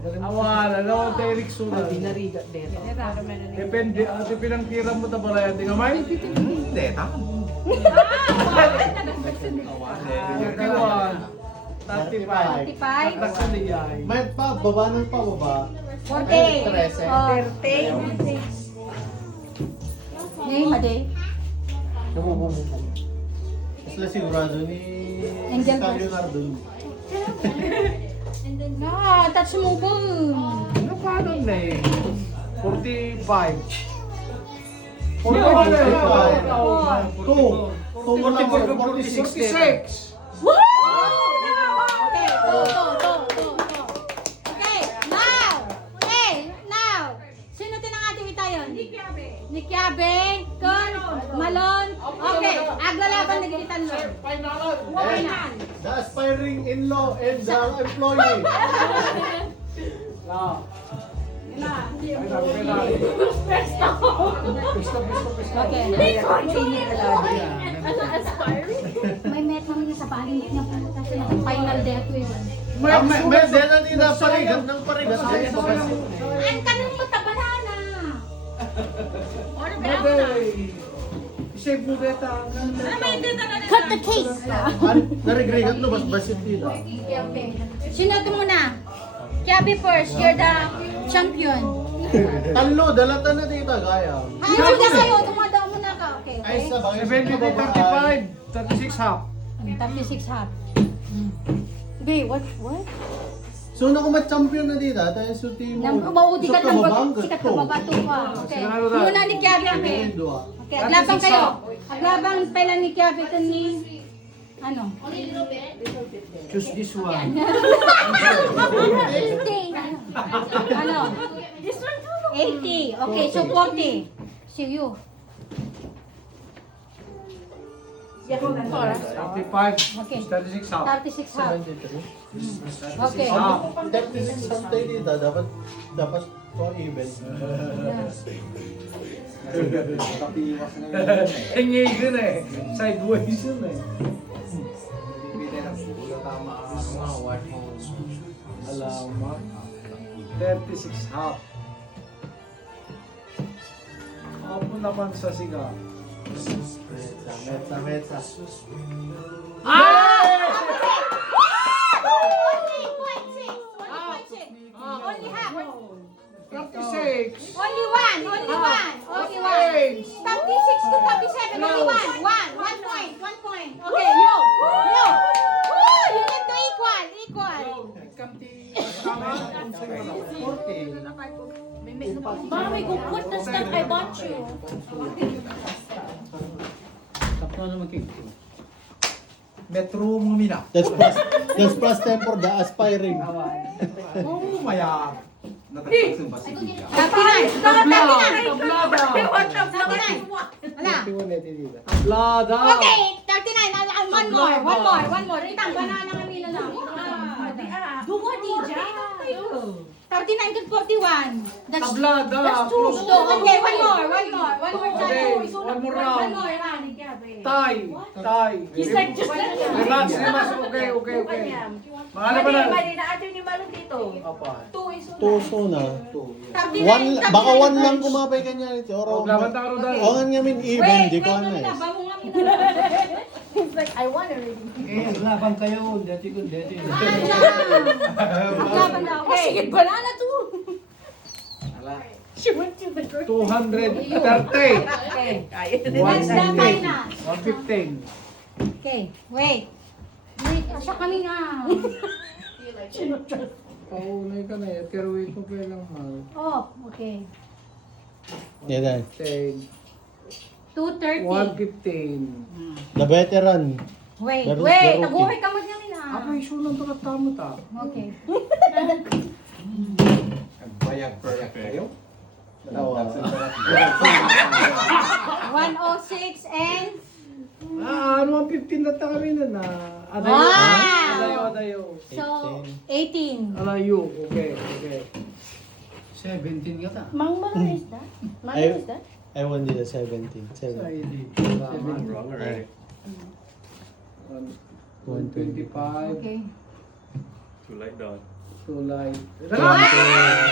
Awan, ano ang Eric Sunan? Binariga dito. Depende, ate pinangkira mo ta pala yan. Tingnan mo ay? Hindi, tama. 35. 35. Nakaliyay. May pa, baba ng pababa. 40. 13. Oh. 30. Ngayon, ade. Sila sigurado ni Angel Leonardo. Touch mo po. Ano paano na eh? 45. 46. Woo! Okay, Okay, now. Sino tinangati kita yun? Ni Kiabe, Con, Malon. Okay, aglalaban na gilitan mo. Final. The aspiring in-law and the employee. Okay. May met naman niya sa paling niya po kasi final death wave. May dena ni na parigat ng parigat. Ang tanong mo ta banana. Save mo data. Cut the case. Narigrigat no bas basit dito. Sino ka muna? Kiabe first, you're the champion. Talo, dalatan na dito gaya. Hayop na kayo, dumadaw muna ka. Okay, Ay okay. sa bagay. 70, 35, 36 half. 36 half. Wait, what? So na kung champion na dito, tayo sa team mo. Maudi ka ng sikat ka babato ka. Okay. Muna ni Kiabe. Okay, aglabang kayo. Aglabang pala ni Kiabe ito ni... Ano? Choose this one. 80. Ano? 80. Okay, so 40. See you. 35, Okay. 36 half. 36 half. 73. Okay. Half. 36 tayo dito, dapat for event. Hingi yun eh. Sideways yun eh. Alamat. 36 half. Apo naman sa siga. Metsa. Only half. 36. Only one. 36 to 37. Only one. 1 point. Okay, you. You need to equal. Baka may gugpot na stuff I bought you. Metro mo mina. That's plus 10 for the aspiring. Oh, maya. Natagpasin ba si Gita? 39. Tablada. 39. Wala. Tablada. Okay, 39. One more. Itang banana kami na lang. Duwa, DJ. 39 to 41. That's Tablada. two. Okay, one more Okay, time. one more round. One more round. Tie. He's like, just like Relax. Okay. Mga na ba na? Mali na atin ni Malo dito. Apa. 2 is Tuso na. 39. Baka one lang kumapay kanya nito. Oh, laban tayo ron. O nga ngamin even, di ko ano eh. He's like, I won already. Laban kayo. Dati ko. Laban na. Oh, sige, banana too. She went to the grocery. 230. Okay. That's the finals. 115. Okay, wait. Asya kami nga. Paunay ka na yan. Pero wait mo pa lang mahal. Oh, okay. Yan na. 10. 230. 115. The veteran. Wait. The rookie. Naguhay ka mo niya na. Ako yung sunan to katamo ta. Okay. Bayag kayo? 106 and... Ano ang 15 na ta kami na na. Wow! Adayo. So, 18. Alayo. Okay. 17 ka ta. Mang is that? Mang is that? I won dito 17. 7. Wrong already. 125. Okay. Too late doon. too light. Ito na!